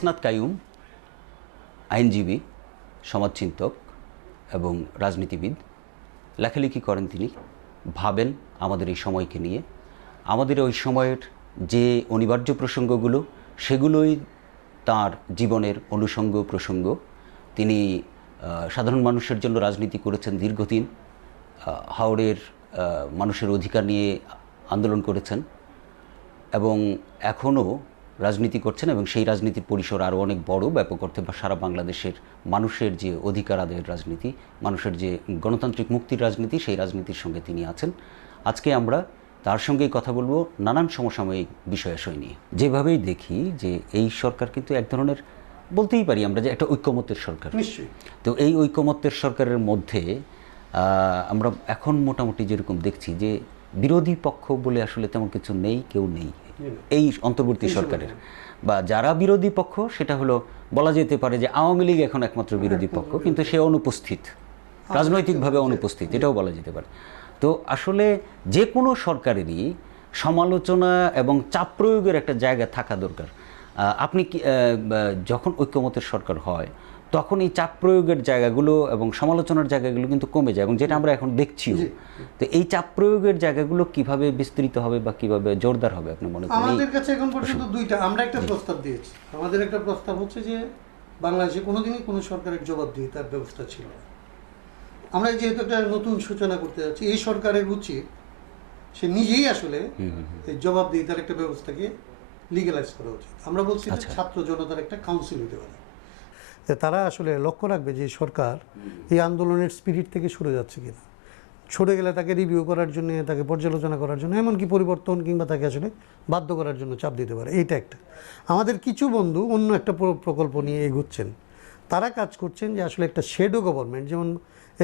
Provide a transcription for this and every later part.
হাসনাত কাইয়ুম আইনজীবী, সমাজচিন্তক এবং রাজনীতিবিদ। লেখালেখি করেন তিনি, ভাবেন আমাদের এই সময়কে নিয়ে। আমাদের ওই সময়ের যে অনিবার্য প্রসঙ্গগুলো, সেগুলোই তার জীবনের অনুষঙ্গ প্রসঙ্গ। তিনি সাধারণ মানুষের জন্য রাজনীতি করেছেন দীর্ঘদিন। হাওড়ের মানুষের অধিকার নিয়ে আন্দোলন করেছেন এবং এখনও রাজনীতি করছেন, এবং সেই রাজনীতির পরিসর আরও অনেক বড়, ব্যাপক অর্থে সারা বাংলাদেশের মানুষের যে অধিকার আদায়ের রাজনীতি, মানুষের যে গণতান্ত্রিক মুক্তির রাজনীতি, সেই রাজনীতির সঙ্গে তিনি আছেন। আজকে আমরা তার সঙ্গেই কথা বলবো নানান সমসাময়িক বিষয়াশয় নিয়ে। যেভাবেই দেখি যে এই সরকার কিন্তু এক ধরনের, বলতেই পারি আমরা যে একটা ঐকমত্যের সরকার। নিশ্চয়ই। তো এই ঐকমত্যের সরকারের মধ্যে আমরা এখন মোটামুটি যেরকম দেখছি যে বিরোধী পক্ষ বলে আসলে তেমন কিছু নেই, কেউ নেই এই অন্তর্বর্তী সরকারের। বা যারা বিরোধী পক্ষ, সেটা হলো বলা যেতে পারে যে আওয়ামী লীগ এখন একমাত্র বিরোধী পক্ষ, কিন্তু সে অনুপস্থিত, রাজনৈতিকভাবে অনুপস্থিত, এটাও বলা যেতে পারে। তো আসলে যে কোনো সরকারেরই সমালোচনা এবং চাপ প্রয়োগের একটা জায়গা থাকা দরকার। আপনি যখন ঐক্যমতের সরকার হয়, তখন এই চাপ প্রয়োগের জায়গাগুলো এবং সমালোচনার জায়গাগুলো কিন্তু কমে যায়, এবং যেটা আমরা এখন দেখছিও। তো এই চাপ প্রয়োগের জায়গাগুলো কিভাবে বিস্তৃত হবে বা কিভাবে জোরদার হবে আপনি মনে করেন? আমাদের কাছে এখন পর্যন্ত দুইটা, আমরা একটা প্রস্তাব দিয়েছি। আমাদের একটা প্রস্তাব হচ্ছে যে বাংলাদেশে কোনোদিনই কোনো সরকারের জবাবদিহিতার ব্যবস্থা ছিল না। আমরা যেহেতু একটা নতুন সূচনা করতে যাচ্ছি, এই সরকারের উচিত সে নিজেই আসলে এই জবাবদিহিতার একটা ব্যবস্থাকে লিগ্যালাইজ করা উচিত। আমরা বলছি যে ছাত্র জনতার একটা কাউন্সিল হতে পারে, তারা আসলে লক্ষ্য রাখবে যে সরকার এই আন্দোলনের স্পিরিট থেকে সরে যাচ্ছে কিনা। সরে গেলে তাকে রিভিউ করার জন্য, তাকে পর্যালোচনা করার জন্য, এমনকি পরিবর্তন কিংবা তাকে আসলে বাধ্য করার জন্য চাপ দিতে পারে। এইটা একটা। আমাদের কিছু বন্ধু অন্য একটা প্রকল্প নিয়ে এগুচ্ছেন। তারা কাজ করছেন যে আসলে একটা শ্যাডো গভর্নমেন্ট, যেমন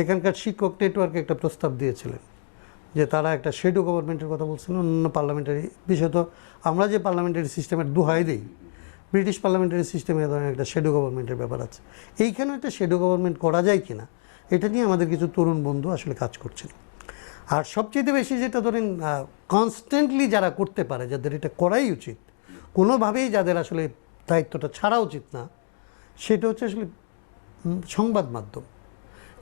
এখানকার শিক্ষক নেটওয়ার্কে একটা প্রস্তাব দিয়েছিলেন যে তারা একটা শ্যাডো গভর্নমেন্টের কথা বলছিলেন। অন্য পার্লামেন্টারি, বিশেষত আমরা যে পার্লামেন্টারি সিস্টেমের দোহাই দিই, ব্রিটিশ পার্লামেন্টারি সিস্টেমে এ ধরনের একটা শ্যাডো গভর্নমেন্টের ব্যাপার আছে। এইখানেও একটা শ্যাডো গভর্নমেন্ট করা যায় কিনা, এটা নিয়ে আমাদের কিছু তরুণ বন্ধু আসলে কাজ করছেন। আর সবচেয়ে বেশি যেটা ধরেন কনস্ট্যান্টলি যারা করতে পারে, যাদের এটা করাই উচিত, কোনোভাবেই যাদের আসলে দায়িত্বটা ছাড়া উচিত না, সেটা হচ্ছে আসলে সংবাদ মাধ্যম।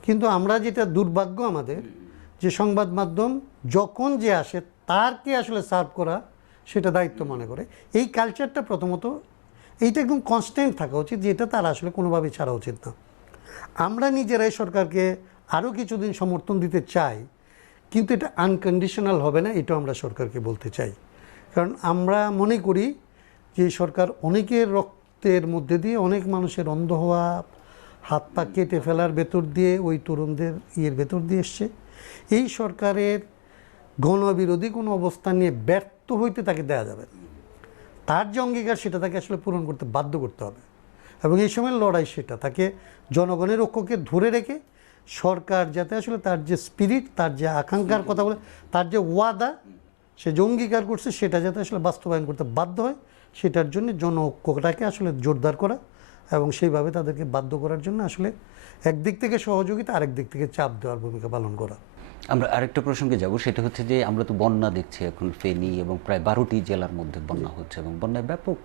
কিন্তু আমরা যেটা দুর্ভাগ্য আমাদের, যে সংবাদ মাধ্যম যখন যে আসে তারকে আসলে সার্ভ করা সেটা দায়িত্ব মনে করে। এই কালচারটা প্রথমত এইটা একদম কনস্ট্যান্ট থাকা উচিত, যে এটা তারা আসলে কোনোভাবেই ছাড়া উচিত না। আমরা নিজেরাই সরকারকে আরও কিছুদিন সমর্থন দিতে চাই, কিন্তু এটা আনকন্ডিশনাল হবে না, এটাও আমরা সরকারকে বলতে চাই। কারণ আমরা মনে করি যে সরকার অনেকের রক্তের মধ্যে দিয়ে, অনেক মানুষের অন্ধ হওয়া, হাত পা কেটে ফেলার ভেতর দিয়ে, ওই তরুণদের ভেতর দিয়ে এসছে। এই সরকারের গণবিরোধী কোনো অবস্থান নিয়ে ব্যর্থ হইতে তাকে দেওয়া যাবে না। তার যে অঙ্গীকার, সেটা তাকে আসলে পূরণ করতে বাধ্য করতে হবে। এবং এই সময় লড়াই সেটা, তাকে জনগণের ঐক্যকে ধরে রেখে সরকার যাতে আসলে তার যে স্পিরিট, তার যে আকাঙ্ক্ষার কথা বলে, তার যে ওয়াদা, সে যে অঙ্গীকার করছে, সেটা যাতে আসলে বাস্তবায়ন করতে বাধ্য হয়, সেটার জন্য জন ঐক্যটাকে আসলে জোরদার করা এবং সেইভাবে তাদেরকে বাধ্য করার জন্য আসলে একদিক থেকে সহযোগিতা, আরেক দিক থেকে চাপ দেওয়ার ভূমিকা পালন করা। আমরা আরেকটা প্রসঙ্গে যাব, সেটা হচ্ছে যে আমরা তো বন্যা দেখছি এখন ফেনী এবং প্রায় 12টি জেলার মধ্যে বন্যা হচ্ছে, এবং বন্যায় ব্যাপক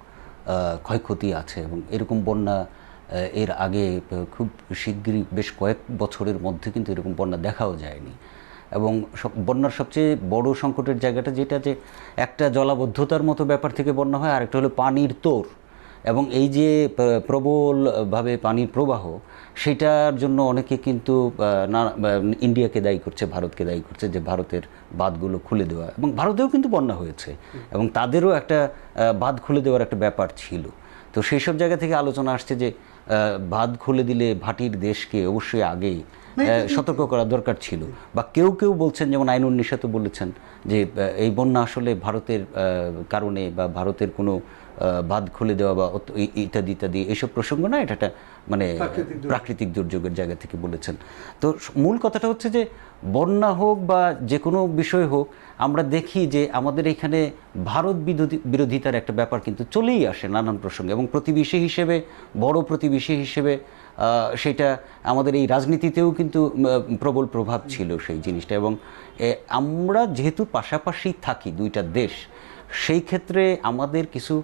ক্ষয়ক্ষতি আছে। এবং এরকম বন্যা এর আগে খুব শিগগিরই, বেশ কয়েক বছরের মধ্যে কিন্তু এরকম বন্যা দেখাও যায়নি। এবং বন্যার সবচেয়ে বড় সংকটের জায়গাটা যেটা, যে একটা জলাবদ্ধতার মতো ব্যাপার থেকে বন্যা হয়, আরেকটা হলো পানির তোর। এবং এই যে প্রবলভাবে পানির প্রবাহ, সেটার জন্য অনেকে কিন্তু ইন্ডিয়াকে দায়ী করছে, ভারতকে দায়ী করছে, যে ভারতের বাঁধগুলো খুলে দেওয়া। এবং ভারতেও কিন্তু বন্যা হয়েছে, এবং তাদেরও একটা বাঁধ খুলে দেওয়ার একটা ব্যাপার ছিল। তো সেই সব জায়গা থেকে আলোচনা আসছে যে বাঁধ খুলে দিলে ভাটির দেশকে অবশ্যই আগেই সতর্ক করা দরকার ছিল। বা কেউ কেউ বলছেন, যেমন আইনুন নিশাত বলেছেন, যে এই বন্যা আসলে ভারতের কারণে বা ভারতের কোনো বাঁধ খুলে দেওয়া বা ইত্যাদি ইত্যাদি এইসব প্রসঙ্গ না, এটা একটা মানে প্রাকৃতিক দুর্যোগের জায়গা থেকে বলেছেন। তো মূল কথাটা হচ্ছে যে বন্যা হোক বা যে কোনো বিষয় হোক, আমরা দেখি যে আমাদের এখানে ভারত বিরোধিতার একটা ব্যাপার কিন্তু চলেই আসে নানান প্রসঙ্গে, এবং প্রতিবেশী হিসেবে, বড় প্রতিবেশী হিসেবে সেটা আমাদের এই রাজনীতিতেও কিন্তু প্রবল প্রভাব ছিল সেই জিনিসটা। এবং আমরা যেহেতু পাশাপাশি থাকি দুইটা দেশ, সেই ক্ষেত্রে আমাদের কিছু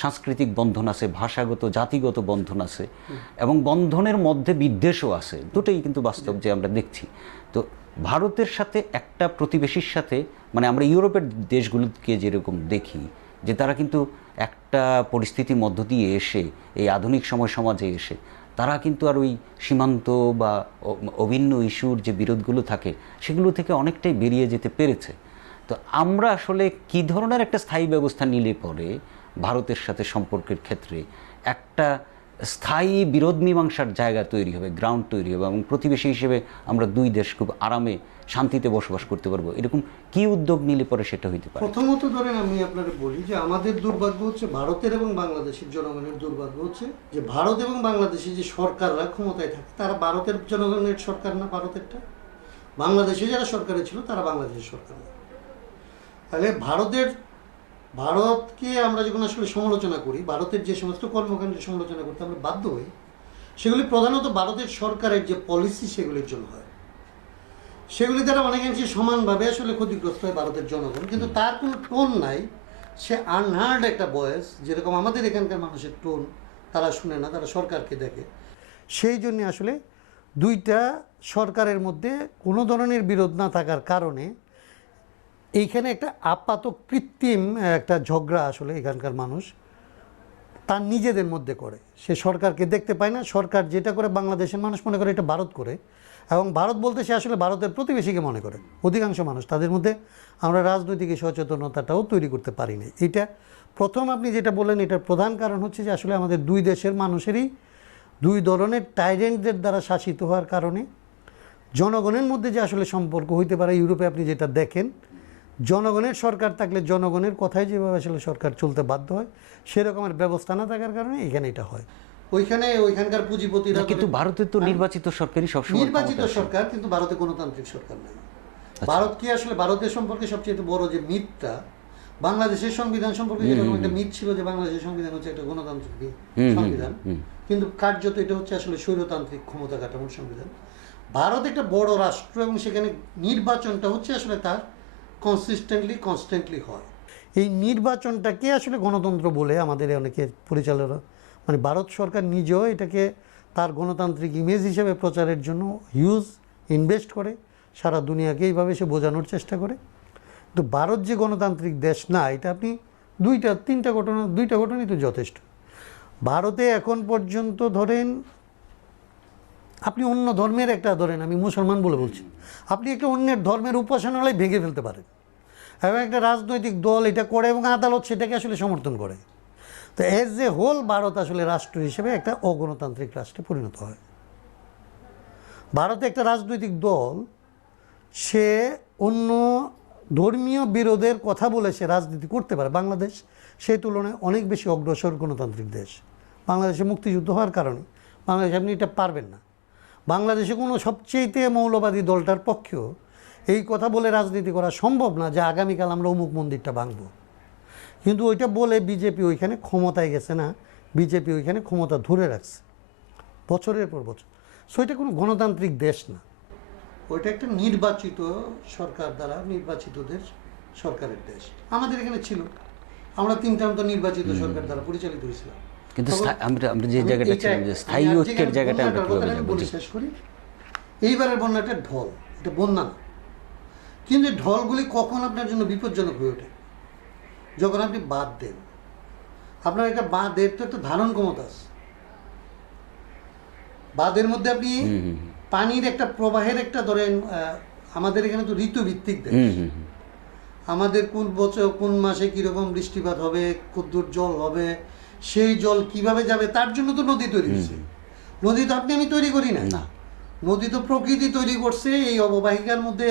সাংস্কৃতিক বন্ধন আছে, ভাষাগত জাতিগত বন্ধন আছে, এবং বন্ধনের মধ্যে বিদ্বেষও আছে, দুটোই কিন্তু বাস্তব যে আমরা দেখছি। তো ভারতের সাথে একটা প্রতিবেশীর সাথে, মানে আমরা ইউরোপের দেশগুলোকে যেরকম দেখি যে তারা কিন্তু একটা পরিস্থিতির মধ্য দিয়ে এসে, এই আধুনিক সময় সমাজে এসে তারা কিন্তু আর ওই সীমান্ত বা অভিন্ন ইস্যুর যে বিরোধগুলো থাকে সেগুলো থেকে অনেকটাই বেরিয়ে যেতে পেরেছে। তো আমরা আসলে কী ধরনের একটা স্থায়ী ব্যবস্থা নিলে পরে ভারতের সাথে সম্পর্কের ক্ষেত্রে একটা স্থায়ী বিরোধ মীমাংসার জায়গা তৈরি হবে, গ্রাউন্ড তৈরি হবে, এবং প্রতিবেশী হিসেবে আমরা দুই দেশ খুব আরামে শান্তিতে বসবাস করতে পারবো, এরকম কি উদ্যোগ নিলে পরে সেটা হইতে পারে? প্রথমত ধরেন আমি আপনাকে বলি যে আমাদের দুর্ভাগ্য হচ্ছে, ভারতের এবং বাংলাদেশের জনগণের দুর্ভাগ্য হচ্ছে যে ভারত এবং বাংলাদেশে যে সরকাররা ক্ষমতায় থাকে তারা ভারতের জনগণের সরকার না, ভারতেরটা। বাংলাদেশে যারা সরকারে ছিল তারা বাংলাদেশের সরকার না। তাহলে ভারতকে আমরা যখন আসলে সমালোচনা করি, ভারতের যে সমস্ত কর্মকাণ্ডের সমালোচনা করতে আমরা বাধ্য হই, সেগুলি প্রধানত ভারতের সরকারের যে পলিসি সেগুলির জন্য হয়। সেগুলি দ্বারা অনেকাংশে সমানভাবে আসলে ক্ষতিগ্রস্ত হয় ভারতের জনগণ, কিন্তু তার কোনো টোন নাই। সে আনহার্ড একটা ভয়েস, যেরকম আমাদের এখানকার মানুষের টোন তারা শুনে না, তারা সরকারকে দেখে। সেই জন্য আসলে দুইটা সরকারের মধ্যে কোনো ধরনের বিরোধ না থাকার কারণে এইখানে একটা আপাত কৃত্রিম একটা ঝগড়া আসলে এখানকার মানুষ তার নিজেদের মধ্যে করে। সে সরকারকে দেখতে পায় না, সরকার যেটা করে বাংলাদেশের মানুষ মনে করে এটা ভারত করে, এবং ভারত বলতে সে আসলে ভারতের প্রতিবেশীকে মনে করে অধিকাংশ মানুষ। তাদের মধ্যে আমরা রাজনৈতিক সচেতনতাটাও তৈরি করতে পারি না। এটা প্রথম আপনি যেটা বললেন, এটার প্রধান কারণ হচ্ছে যে আসলে আমাদের দুই দেশের মানুষেরই দুই ধরনের টাইরেন্টদের দ্বারা শাসিত হওয়ার কারণে জনগণের মধ্যে যে আসলে সম্পর্ক হইতে পারে, ইউরোপে আপনি যেটা দেখেন, জনগণের সরকার থাকলে জনগণের কথায় যেভাবে আসলে সরকার চলতে বাধ্য হয়, সেরকমের ব্যবস্থা না থাকার কারণে এখানে এটা হয়। ওইখানকার পুঁজিপতিরা, কিন্তু ভারতে তো নির্বাচিত সরকারই সবসময় নির্বাচিত সরকার, কিন্তু ভারতে গণতান্ত্রিক সরকার নেই। ভারত কি আসলে, ভারতের সম্পর্কে সবচেয়ে বড় যে মিথটা, বাংলাদেশের সংবিধান সম্পর্কে যেরকম একটা মিথ ছিল যে বাংলাদেশের সংবিধান হচ্ছে একটা গণতান্ত্রিক সংবিধান, কিন্তু কার্যত এটা হচ্ছে আসলে স্বৈরতান্ত্রিক ক্ষমতা কাঠামোর সংবিধান। ভারত একটা বড় রাষ্ট্র এবং সেখানে নির্বাচনটা হচ্ছে আসলে তার কনস্ট্যান্টলি হয়। এই নির্বাচনটাকে আসলে গণতন্ত্র বলে আমাদের অনেকে পরিচালনা, মানে ভারত সরকার নিজেও এটাকে তার গণতান্ত্রিক ইমেজ হিসেবে প্রচারের জন্য হিউজ ইনভেস্ট করে, সারা দুনিয়াকে এইভাবে সে বোঝানোর চেষ্টা করে। তো ভারত যে গণতান্ত্রিক দেশ না, এটা আপনি দুইটা ঘটনাই তো যথেষ্ট। ভারতে এখন পর্যন্ত ধরেন আপনি অন্য ধর্মের একটা, ধরেন আমি মুসলমান বলে বলছি, আপনি একটা অন্যের ধর্মের উপাসনালয় ভেঙে ফেলতে পারেন, এবং একটা রাজনৈতিক দল এটা করে এবং আদালত সেটাকে আসলে সমর্থন করে। তো এজ এ হোল ভারত আসলে রাষ্ট্র হিসেবে একটা অগণতান্ত্রিক রাষ্ট্রে পরিণত হয়। ভারতে একটা রাজনৈতিক দল সে অন্য ধর্মীয় বিরোধের কথা বলে সে রাজনীতি করতে পারে। বাংলাদেশ সেই তুলনায় অনেক বেশি অগ্রসর গণতান্ত্রিক দেশ। বাংলাদেশে মুক্তিযুদ্ধ হওয়ার কারণে বাংলাদেশে আপনি এটা পারবেন না। বাংলাদেশে কোনো সবচেয়ে মৌলবাদী দলটার পক্ষেও এই কথা বলে রাজনীতি করা সম্ভব না যে আগামীকাল আমরা অমুক মন্দিরটা ভাঙব। কিন্তু ওইটা বলে বিজেপি ওইখানে ক্ষমতায় গেছে না, বিজেপি ওইখানে ক্ষমতা ধরে রাখছে বছরের পর বছর। সো এটা কোনো গণতান্ত্রিক দেশ না, ওইটা একটা নির্বাচিত সরকার দ্বারা নির্বাচিতদের সরকারের দেশ। আমাদের এখানে ছিল, আমরা 3 টার্ম তো নির্বাচিত সরকার দ্বারা পরিচালিত হয়েছিলাম। কিন্তু আমরা যে জায়গাটা ছিলাম, যে স্থায়ী ঐক্যের জায়গাটা আমরা কিভাবে যাব? শেষ করি, এইবারের বন্যাটা ঢল, এটা বন্যা না, কিন্তু ঢলগুলি কখন আপনার জন্য বিপজ্জনক হয়ে ওঠে? যখন আপনি বাঁধ দেন। আপনার একটা বাঁধের তো একটা ধারণ ক্ষমতা আছে। বাঁধের মধ্যে আপনি পানির একটা প্রবাহের একটা, ধরেন আমাদের এখানে তো ঋতুভিত্তিক দেশ, আমাদের কোন বছর কোন মাসে কীরকম বৃষ্টিপাত হবে, কতদূর জল হবে, সেই জল কিভাবে যাবে তার জন্য তো নদী তৈরি হয়েছে। নদী তো আমি তৈরি করি না, নদী তো প্রকৃতি তৈরি করছে। এই অববাহিকার মধ্যে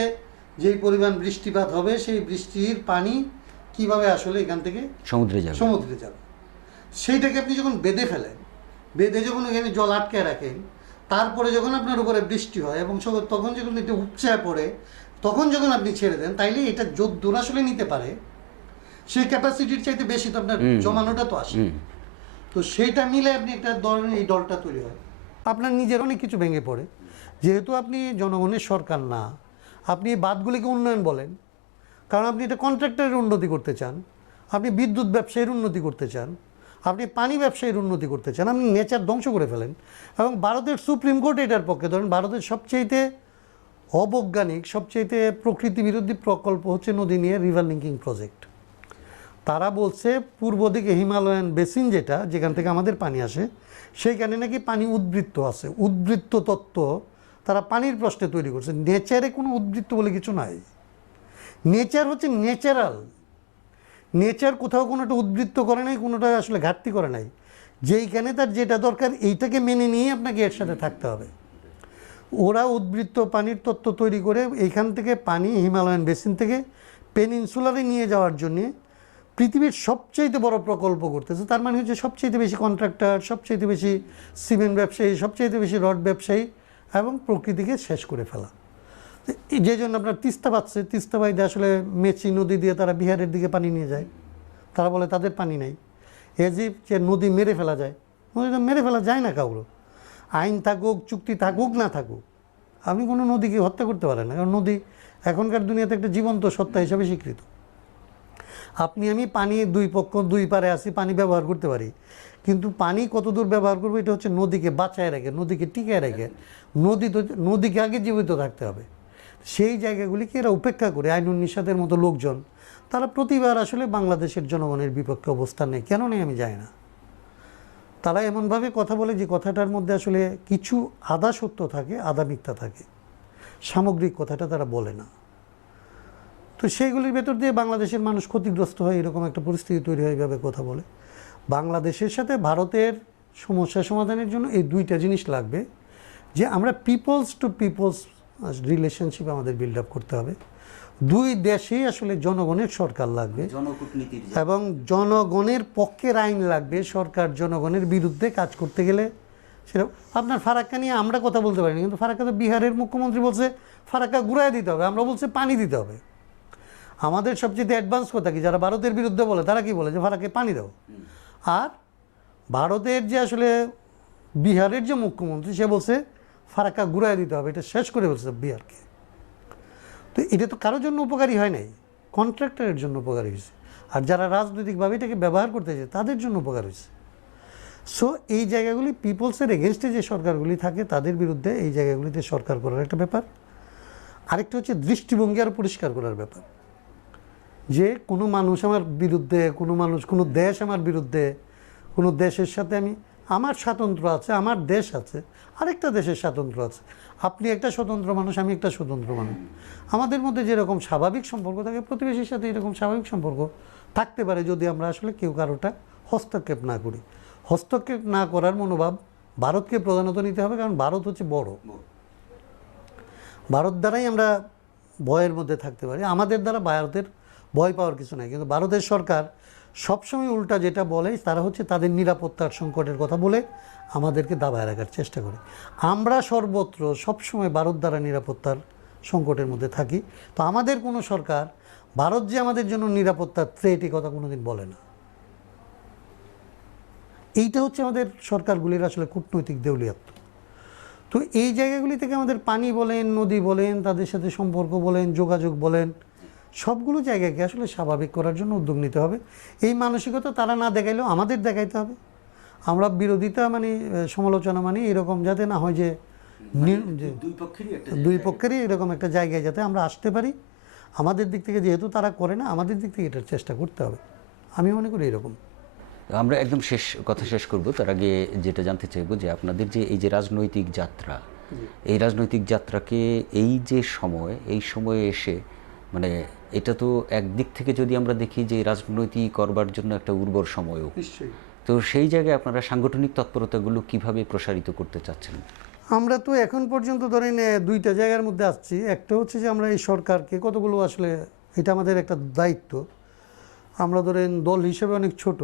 যেই পরিমাণ বৃষ্টিপাত হবে, সেই বৃষ্টির পানি কিভাবে আসলে এখান থেকে সমুদ্রে যাবে, সেইটাকে আপনি যখন বেঁধে ফেলেন, বেঁধে যখন এখানে জল আটকে রাখেন, তারপরে যখন আপনার উপরে বৃষ্টি হয় এবং তখন যখন এটা উপচায় পড়ে, তখন যখন আপনি ছেড়ে দেন, তাইলে এটা যদ্দূর আসলে নিতে পারে সেই ক্যাপাসিটির চাইতে বেশি তো আপনার জমানোটা তো আসে। তো সেইটা মিলে আপনি একটা ধরনের এই দলটা তৈরি হয়। আপনার নিজের অনেক কিছু ভেঙে পড়ে, যেহেতু আপনি জনগণের সরকার না। আপনি এই বাঁধগুলিকে উন্নয়ন বলেন, কারণ আপনি এটা কন্ট্রাক্টরের উন্নতি করতে চান, আপনি বিদ্যুৎ ব্যবসায়ীর উন্নতি করতে চান, আপনি পানি ব্যবসায়ীর উন্নতি করতে চান, আপনি নেচার ধ্বংস করে ফেলেন। এবং ভারতের সুপ্রিম কোর্ট এটার পক্ষে, ধরেন ভারতের সবচাইতে অবৈজ্ঞানিক, সবচাইতে প্রকৃতি বিরোধী প্রকল্প হচ্ছে নদী নিয়ে রিভার লিঙ্কিং প্রজেক্ট। তারা বলছে পূর্ব দিকে হিমালয়ান বেসিন যেখান থেকে আমাদের পানি আসে, সেইখানে নাকি পানি উদ্বৃত্ত আছে, উদ্বৃত্ত তত্ত্ব তারা পানির প্রশ্নে তৈরি করছে। নেচারে কোনো উদ্বৃত্ত বলে কিছু নাই। নেচার হচ্ছে ন্যাচারাল। নেচার কোথাও কোনোটা উদ্বৃত্ত করে নাই, কোনোটা আসলে ঘাটতি করে নাই। যেইখানে তার যেটা দরকার এইটাকে মেনে নিয়ে আপনাকে এর সাথে থাকতে হবে। ওরা উদ্বৃত্ত পানির তত্ত্ব তৈরি করে এইখান থেকে পানি হিমালয়ান বেসিন থেকে পেনিনসুলারে নিয়ে যাওয়ার জন্যে পৃথিবীর সবচাইতে বড় প্রকল্প করতেছে। তার মানে হচ্ছে সবচাইতে বেশি কন্ট্রাক্টর, সবচাইতে বেশি সিমেন্ট ব্যবসায়ী, সবচাইতে বেশি রড ব্যবসায়ী এবং প্রকৃতিকে শেষ করে ফেলা। যে জন্য আপনার তিস্তা পাচ্ছে, তিস্তা বাইদে আসলে মেচি নদী দিয়ে তারা বিহারের দিকে পানি নিয়ে যায়। তারা বলে তাদের পানি নাই। যে নদী মেরে ফেলা যায়, নদীটা মেরে ফেলা যায় না কাউকে। আইন থাকুক, চুক্তি থাকুক না থাকুক, আপনি কোনো নদীকে হত্যা করতে পারেন না, কারণ নদী এখনকার দুনিয়াতে একটা জীবন্ত সত্তা হিসাবে স্বীকৃত। আপনি আমি পানি দুই পক্ষ দুই পারে আসি, পানি ব্যবহার করতে পারি, কিন্তু পানি কতদূর ব্যবহার করবো এটা হচ্ছে নদীকে বাঁচায় রেখে, নদীকে টিকায় রেখে। নদীকে আগে জীবিত থাকতে হবে। সেই জায়গাগুলিকে এরা উপেক্ষা করে আইনুন নিষাদের মতো লোকজন তারা প্রতিবার আসলে বাংলাদেশের জনগণের বিপক্ষে অবস্থান নেই। কেন নেই আমি জানি না। তারা এমনভাবে কথা বলে যে কথাটার মধ্যে আসলে কিছু আধা সত্য থাকে, আধা মিথ্যা থাকে, সামগ্রিক কথাটা তারা বলে না। তো সেইগুলির ভেতর দিয়ে বাংলাদেশের মানুষ ক্ষতিগ্রস্ত হয়, এরকম একটা পরিস্থিতি তৈরি হয়, এইভাবে কথা বলে। বাংলাদেশের সাথে ভারতের সমস্যা সমাধানের জন্য এই দুইটা জিনিস লাগবে, যে আমরা পিপলস টু পিপলস রিলেশনশিপ আমাদের বিল্ড আপ করতে হবে। দুই দেশেই আসলে জনগণের সরকার লাগবে এবং জনগণের পক্ষের আইন লাগবে। সরকার জনগণের বিরুদ্ধে কাজ করতে গেলে সেটা আপনার ফারাক্কা নিয়ে আমরা কথা বলতে পারিনি, কিন্তু ফারাক্কা তো বিহারের মুখ্যমন্ত্রী বলছে ফারাক্কা ঘুরায় দিতে হবে, আমরা বলছি পানি দিতে হবে। আমাদের সবচেয়ে অ্যাডভান্স কথা কি, যারা ভারতের বিরুদ্ধে বলে তারা কি বলে যে ফারাক্কায় পানি দাও। আর ভারতের যে আসলে বিহারের যে মুখ্যমন্ত্রী সে বলছে ফারাক্কা ঘুরায় দিতে হবে, এটা শেষ করে বলছে বিহারকে। তো এটা তো কারোর জন্য উপকারী হয় নাই, কন্ট্রাক্টরের জন্য উপকারী হয়েছে। আর যারা রাজনৈতিকভাবে এটাকে ব্যবহার করতে চায় তাদের জন্য উপকার হয়েছে। সো এই জায়গাগুলি পিপলসের এগেনস্টে যে সরকারগুলি থাকে তাদের বিরুদ্ধে এই জায়গাগুলিতে সরকার করার একটা ব্যাপার। আরেকটা হচ্ছে দৃষ্টিভঙ্গি আরও পরিষ্কার করার ব্যাপার, যে কোনো মানুষ আমার বিরুদ্ধে, কোনো দেশ আমার বিরুদ্ধে, কোনো দেশের সাথে আমার স্বাতন্ত্র আছে, আমার দেশ আছে, আরেকটা দেশের স্বাতন্ত্র আছে। আপনি একটা স্বতন্ত্র মানুষ, আমি একটা স্বতন্ত্র মানুষ। আমাদের মধ্যে যেরকম স্বাভাবিক সম্পর্ক থাকে, প্রতিবেশীর সাথে এরকম স্বাভাবিক সম্পর্ক থাকতে পারে যদি আমরা আসলে কেউ কারোটা হস্তক্ষেপ না করি। হস্তক্ষেপ না করার মনোভাব ভারতকে প্রধানত নিতে হবে, কারণ ভারত হচ্ছে বড়। ভারত দ্বারাই আমরা ভয়ের মধ্যে থাকতে পারি, আমাদের দ্বারা ভারতের ভয় পাওয়ার কিছু নাই। কিন্তু ভারতের সরকার সবসময় উল্টা যেটা বলে, তারা হচ্ছে তাদের নিরাপত্তার সংকটের কথা বলে আমাদেরকে দাবায় রাখার চেষ্টা করে। আমরা সর্বত্র সবসময় ভারত দ্বারা নিরাপত্তার সংকটের মধ্যে থাকি। তো আমাদের কোনো সরকার ভারত যে আমাদের জন্য নিরাপত্তার থ্রেট, এই কথা কোনোদিন বলে না। এইটা হচ্ছে আমাদের সরকারগুলির আসলে কূটনৈতিক দেউলিয়াত্ব। তো এই জায়গাগুলি থেকে আমাদের পানি বলেন, নদী বলেন, তাদের সাথে সম্পর্ক বলেন, যোগাযোগ বলেন, সবগুলো জায়গাকে আসলে স্বাভাবিক করার জন্য উদ্যোগ নিতে হবে। এই মানসিকতা তারা না দেখাইলেও আমাদের দেখাইতে হবে। আমরা বিরোধিতা সমালোচনা এরকম যাতে না হয় যে দুই পক্ষেরই এরকম একটা জায়গায় যাতে আমরা আসতে পারি। আমাদের দিক থেকে যেহেতু তারা করে না, আমাদের দিক থেকে এটার চেষ্টা করতে হবে, আমি মনে করি এরকম। আমরা একদম শেষ করব, তার আগে যেটা জানতে চাইবো যে আপনাদের যে এই যে রাজনৈতিক যাত্রা, এই রাজনৈতিক যাত্রাকে এই সময়ে এসে এটা তো একদিক থেকে যদি আমরা দেখি যে রাজনৈতিক করবার জন্য একটা উর্বর সময়ও, তো সেই জায়গায় আপনারা সাংগঠনিক তৎপরতাগুলো কিভাবে প্রসারিত করতে চাচ্ছেন? আমরা তো এখন পর্যন্ত ধরেন দুইটা জায়গার মধ্যে আসছি। একটা হচ্ছে যে আমরা এই সরকারকে কতগুলো আসলে, এটা আমাদের একটা দায়িত্ব। আমরা ধরেন দল হিসেবে অনেক ছোট,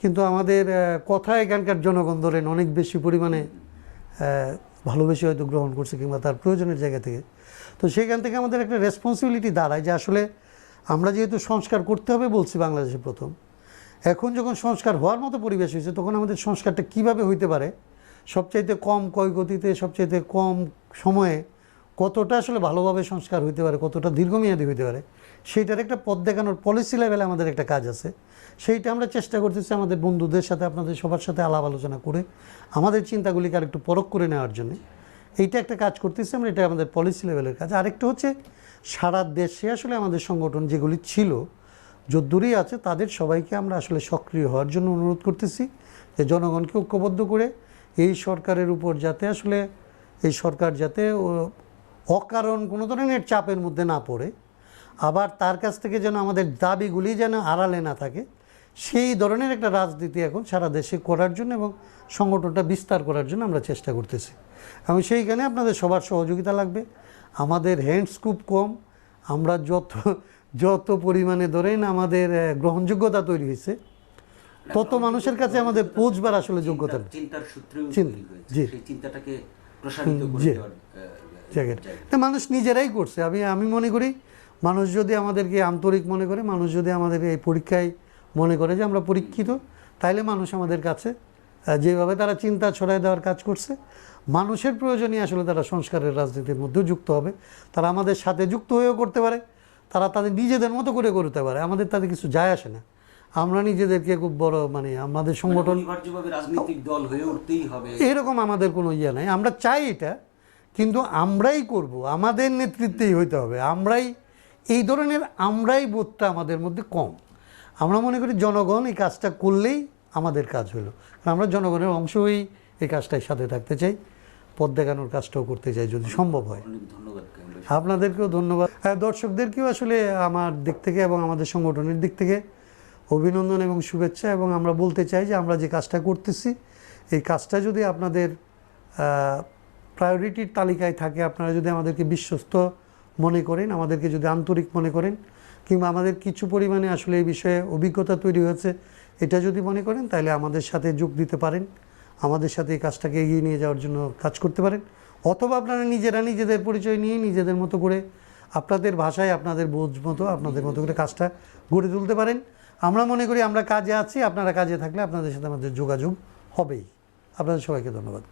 কিন্তু আমাদের কথা এখানকার জনগণ ধরেন অনেক বেশি পরিমাণে ভালোবেসে হয়তো গ্রহণ করছে, কিংবা তার প্রয়োজনের জায়গা থেকে। তো সেখান থেকে আমাদের একটা রেসপন্সিবিলিটি দাঁড়ায় যে আসলে আমরা যেহেতু সংস্কার করতে হবে বলছি বাংলাদেশে প্রথম, এখন যখন সংস্কার হওয়ার মতো পরিবেশ হয়েছে, তখন আমাদের সংস্কারটা কিভাবে হইতে পারে সবচাইতে কম ক্ষয়গতিতে, সবচাইতে কম সময়ে কতটা আসলে ভালোভাবে সংস্কার হইতে পারে, কতটা দীর্ঘমেয়াদী হইতে পারে, সেইটার একটা পথ দেখানোর পলিসি লেভেলে আমাদের একটা কাজ আছে। সেইটা আমরা চেষ্টা করতেছি আমাদের বন্ধুদের সাথে, আপনাদের সবার সাথে আলাপ আলোচনা করে আমাদের চিন্তাগুলিকে আরেকটু পরখ করে নেওয়ার জন্য এইটা একটা কাজ করতেছি আমরা। এটা আমাদের পলিসি লেভেলের কাজ। আরেকটা হচ্ছে সারা দেশে আসলে আমাদের সংগঠন যেগুলি ছিল, যদ্দূরই আছে, তাদের সবাইকে আমরা আসলে সক্রিয় হওয়ার জন্য অনুরোধ করতেছি, যে জনগণকে ঐক্যবদ্ধ করে এই সরকারের উপর যাতে আসলে এই সরকার যাতে অকারণ কোনো ধরনের চাপের মধ্যে না পড়ে, আবার তার কাছ থেকে যেন আমাদের দাবিগুলি যেন আড়ালে না থাকে, সেই ধরনের একটা রাজনীতি এখন সারা দেশে করার জন্য এবং সংগঠনটা বিস্তার করার জন্য আমরা চেষ্টা করতেছি। এবং সেইখানে আপনাদের সবার সহযোগিতা লাগবে। আমাদের হ্যান্ডস খুব কম, আমরা যত পরিমাণে ধরেন আমাদের গ্রহণযোগ্যতা তৈরি হয়েছে, তত মানুষের কাছে আমাদের পৌঁছবার আসলে যোগ্যতা নেই। চিন্তার সূত্রেও চিন্তা, তৈরি হয়েছে। জি। সেই চিন্তাটাকে প্রসারিত করে জি। দেওয়ার জায়গাটা জায়গা। মানুষ নিজেরাই করছে। আমি মনে করি মানুষ যদি আমাদেরকে আন্তরিক মনে করে, মানুষ যদি আমাদের এই পরীক্ষায় মনে করে যে আমরা পরীক্ষিত, তাইলে মানুষ আমাদের কাছে যেভাবে তারা চিন্তা ছড়ায় দেওয়ার কাজ করছে, মানুষের প্রয়োজনই আসলে তারা সংস্কারের রাজনীতির মধ্যেও যুক্ত হবে। তারা আমাদের সাথে যুক্ত হয়েও করতে পারে, তারা তাদের নিজেদের মতো করে করতে পারে, আমাদের তাদের কিছু যায় আসে না। আমরা নিজেদেরকে খুব বড় আমাদের সংগঠন অনিবার্যভাবে রাজনৈতিক দল হয়ে উঠতেই হবে এরকম আমাদের কোনো ইয়ে নাই। আমরা চাই এটা, কিন্তু আমরাই করব, আমাদের নেতৃত্বেই হইতে হবে। এই ধরনের আমরাই বোধটা আমাদের মধ্যে কম। আমরা মনে করি জনগণ এই কাজটা করলেই আমাদের কাজ হলো। কারণ আমরা জনগণের অংশ হয়েই এই কাজটার সাথে থাকতে চাই, পথ দেখানোর কাজটাও করতে চাই যদি সম্ভব হয়। অনেক ধন্যবাদ কামরুল ভাই। আপনাদেরকেও ধন্যবাদ। দর্শকদেরকেও আসলে আমার দিক থেকে এবং আমাদের সংগঠনের দিক থেকে অভিনন্দন এবং শুভেচ্ছা। এবং আমরা বলতে চাই যে আমরা যে কাজটা করতেছি, এই কাজটা যদি আপনাদের প্রায়োরিটির তালিকায় থাকে, আপনারা যদি আমাদেরকে বিশ্বস্ত মনে করেন, আমাদেরকে যদি আন্তরিক মনে করেন, কিংবা আমাদের কিছু পরিমাণে আসলে এই বিষয়ে অভিজ্ঞতা তৈরি হয়েছে, এটা যদি মনে করেন, তাহলে আমাদের সাথে যোগ দিতে পারেন, আমাদের সাথে এই কাজটাকে এগিয়ে নিয়ে যাওয়ার জন্য কাজ করতে পারেন। অথবা আপনারা নিজেরা নিজেদের পরিচয় নিয়ে নিজেদের মতো করে আপনাদের ভাষায় আপনাদের বোঝ মতো আপনাদের মতো করে কাজটা গড়ে তুলতে পারেন। আমরা মনে করি আমরা কাজে আছি, আপনারা কাজে থাকলে আপনাদের সাথে আমাদের যোগাযোগ হবেই। আপনাদের সবাইকে ধন্যবাদ।